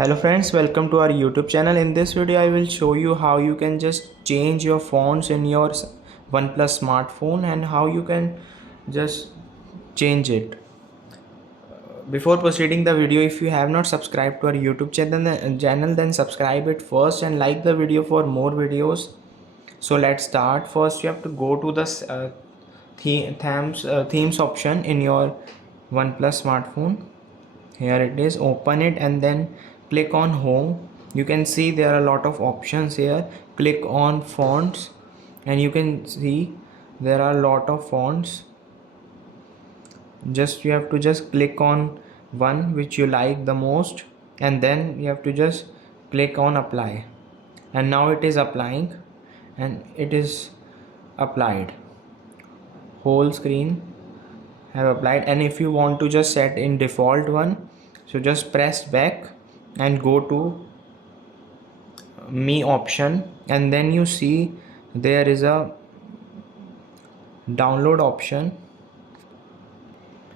Hello friends, welcome to our YouTube channel. In this video I will show you how you can just change your fonts in your OnePlus smartphone and how you can just change it. Before proceeding the video, if you have not subscribed to our YouTube channel then subscribe it first and like the video for more videos. So let's start. First you have to go to the themes option in your OnePlus smartphone. Here it is, open it and then click on home. You can see there are a lot of options here. Click on fonts and you can see there are a lot of fonts. You have to just click on one which you like the most and then you have to just click on apply, and now it is applying and it is applied. Whole screen have applied. And if you want to just set in default one, so just press back and go to me option, and then you see there is a download option.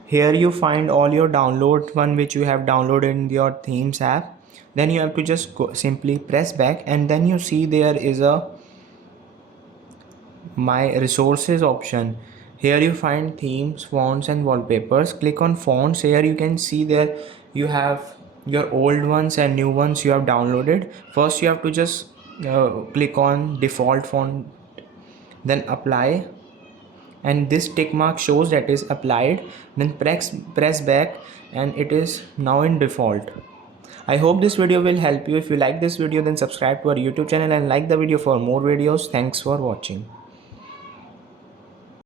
Here you find all your download one which you have downloaded in your themes app. Then you have to just simply press back, and then you see there is a my resources option. Here you find themes, fonts and wallpapers. Click on fonts. Here you can see there you have your old ones and new ones you have downloaded. First you have to just click on default font, then apply, and this tick mark shows that is applied. Then press back and it is now in default. I hope this video will help you. If you like this video then subscribe to our YouTube channel and like the video for more videos. Thanks for watching.